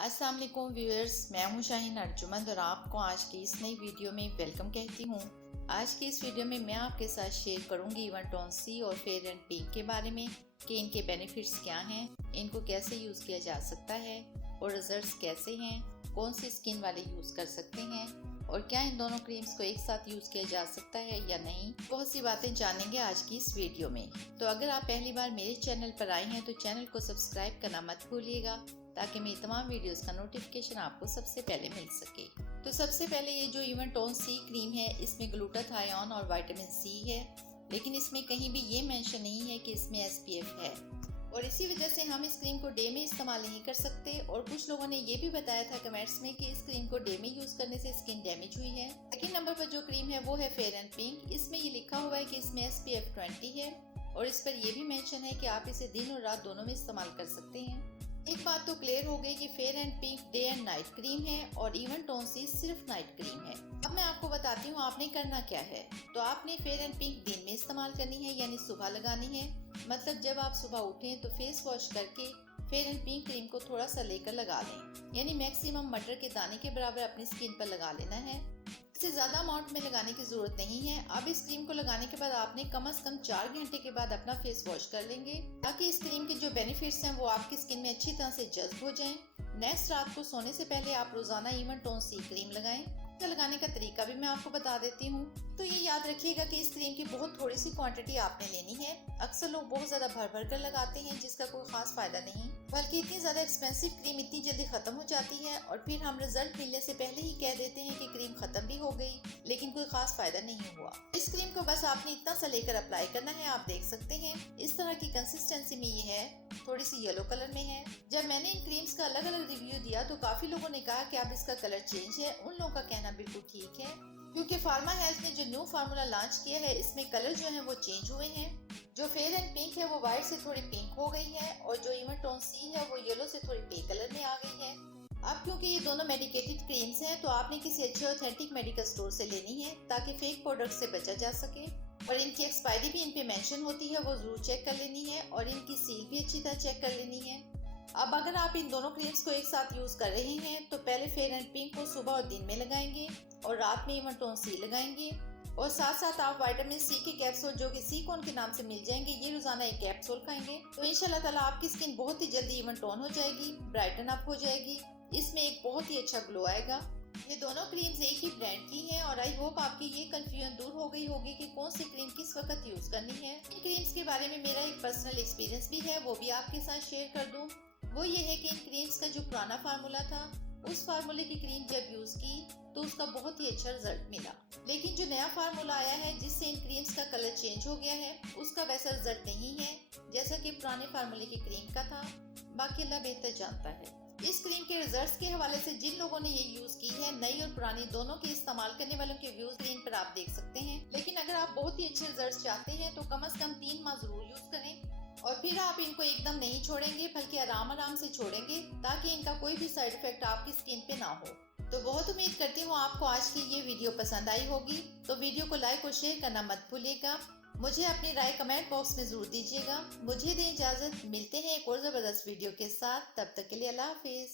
अस्सलाम वालेकुम व्यूअर्स, मैं हूं शाहीन अर्जुमंद और आपको आज की इस नई वीडियो में वेलकम कहती हूं। आज की इस वीडियो में मैं आपके साथ शेयर करूंगी इवनटॉन सी और फेयर एंड पिंक के बारे में कि इनके बेनिफिट्स क्या हैं, इनको कैसे यूज़ किया जा सकता है और रिजल्ट्स कैसे हैं, कौन सी स्किन वाले यूज़ कर सकते हैं और क्या इन दोनों क्रीम्स को एक साथ यूज़ किया जा सकता है या नहीं। बहुत सी बातें जानेंगे आज की इस वीडियो में। तो अगर आप पहली बार मेरे चैनल पर आए हैं तो चैनल को सब्सक्राइब करना मत भूलिएगा ताकि मेरी तमाम वीडियोस का नोटिफिकेशन आपको सबसे पहले मिल सके। तो सबसे पहले ये जो इवनटॉन सी क्रीम है, इसमें ग्लूटाथायोन और विटामिन सी है, लेकिन इसमें कहीं भी ये मेंशन नहीं है कि इसमें SPF है और इसी वजह से हम इस क्रीम को डे में इस्तेमाल नहीं कर सकते। और कुछ लोगों ने ये भी बताया था कमेंट्स में कि इस क्रीम को डे में यूज करने से स्किन डैमेज हुई है। सेकंड नंबर पर जो क्रीम है वो है फेयर एंड पिंक। इसमें ये लिखा हुआ है कि इसमें SPF 20 है और इस पर यह भी मेंशन है कि आप इसे दिन और रात दोनों में इस्तेमाल कर सकते हैं। एक बात तो क्लियर हो गई कि fair and pink day and night cream है और इवनटॉन सी सिर्फ नाइट क्रीम है। अब मैं आपको बताती हूँ आपने करना क्या है। तो आपने फेयर एंड पिंक दिन में इस्तेमाल करनी है, यानी सुबह लगानी है। मतलब जब आप सुबह उठें तो फेस वॉश करके फेयर एंड पिंक क्रीम को थोड़ा सा लेकर लगा लें, यानी मैक्सिमम मटर के दाने के बराबर अपनी स्किन पर लगा लेना है। इससे ज़्यादा अमाउंट में लगाने की ज़रूरत नहीं है। अब इस क्रीम को लगाने के बाद आपने कम से कम 4 घंटे के बाद अपना फेस वॉश कर लेंगे ताकि इस क्रीम के जो बेनिफिट्स हैं वो आपकी स्किन में अच्छी तरह से जज्ब हो जाएं। नेक्स्ट रात को सोने से पहले आप रोजाना इवनटॉन सी क्रीम लगाएं। इसका लगाने का तरीका भी मैं आपको बता देती हूँ। तो ये याद रखिएगा कि इस क्रीम की बहुत थोड़ी सी क्वांटिटी आपने लेनी है। अक्सर लोग बहुत ज्यादा भर भर कर लगाते हैं जिसका कोई खास फायदा नहीं, बल्कि इतनी ज्यादा एक्सपेंसिव क्रीम इतनी जल्दी खत्म हो जाती है और फिर हम रिजल्ट मिलने से पहले ही कह देते हैं कि क्रीम खत्म भी हो गई, लेकिन कोई खास फायदा नहीं हुआ। इस क्रीम को बस आपने इतना सा लेकर अप्लाई करना है। आप देख सकते हैं इस तरह की कंसिस्टेंसी में ये है, थोड़ी सी येलो कलर में है। जब मैंने इन क्रीम्स का अलग अलग रिव्यू दिया तो काफी लोगों ने कहा कि अब इसका कलर चेंज है। उन लोगों का कहना बिल्कुल ठीक है, क्योंकि फार्मा हेल्थ ने जो न्यू फार्मूला लॉन्च किया है इसमें कलर जो है वो चेंज हुए हैं। जो फेयर एंड पिंक है वो व्हाइट से थोड़ी पिंक हो गई है और जो इवनटॉन सी है वो येलो से थोड़ी पे कलर में आ गई है। अब क्योंकि ये दोनों मेडिकेटेड क्रीम्स हैं तो आपने किसी अच्छे ऑथेंटिक मेडिकल स्टोर से लेनी है ताकि फेक प्रोडक्ट से बचा जा सके। और इनकी एक्सपायरी भी इन पे मेंशन होती है, वो जरूर चेक कर लेनी है और इनकी सील भी अच्छी तरह चेक कर लेनी है। अब अगर आप इन दोनों क्रीम्स को एक साथ यूज कर रहे हैं तो पहले फेयर एंड पिंक को सुबह और दिन में लगाएंगे और रात में इवनटॉन सी लगाएंगे और साथ साथ आप विटामिन सी के कैप्सूल जो कि सीकॉन के नाम से मिल जाएंगे, ये रोजाना एक कैप्सूल खाएंगे तो इंशाल्लाह ताला आपकी स्किन बहुत ही जल्दी इवनटॉन हो जाएगी, ब्राइटन अप हो जाएगी। इसमें एक बहुत ही अच्छा ग्लो आएगा। ये दोनों क्रीम्स एक ही ब्रांड की हैं और आई होप आपकी ये कंफ्यूजन दूर हो गई होगी कि कौन सी क्रीम किस वक्त यूज करनी है। इन क्रीम्स के बारे में मेरा एक पर्सनल एक्सपीरियंस भी है, वो भी आपके साथ शेयर कर दूं। वो ये है कि इन क्रीम्स का जो पुराना फार्मूला था उस फार्मूले की क्रीम जब यूज की तो उसका बहुत ही अच्छा रिजल्ट मिला, लेकिन जो नया फार्मूला आया है जिससे इन क्रीम्स का कलर चेंज हो गया है उसका वैसा रिजल्ट नहीं है जैसा कि पुराने फार्मूले की क्रीम का था। बाकी अल्लाह बेहतर जानता है। इस क्रीम के रिजल्ट्स के हवाले से जिन लोगों ने ये यूज की है, नई और पुरानी दोनों के इस्तेमाल करने वालों के व्यूज स्क्रीन पर आप देख सकते हैं। लेकिन अगर आप बहुत ही अच्छे रिजल्ट्स चाहते हैं तो कम से कम 3 माह जरूर यूज करें और फिर आप इनको एकदम नहीं छोड़ेंगे बल्कि आराम आराम से छोड़ेंगे ताकि इनका कोई भी साइड इफेक्ट आपकी स्किन पे ना हो। तो बहुत उम्मीद करती हूँ आपको आज की ये वीडियो पसंद आई होगी। तो वीडियो को लाइक और शेयर करना मत भूलिएगा। मुझे अपनी राय कमेंट बॉक्स में जरूर दीजिएगा। मुझे दें इजाजत, मिलते हैं एक और जबरदस्त वीडियो के साथ। तब तक के लिए अल्लाह हाफिज।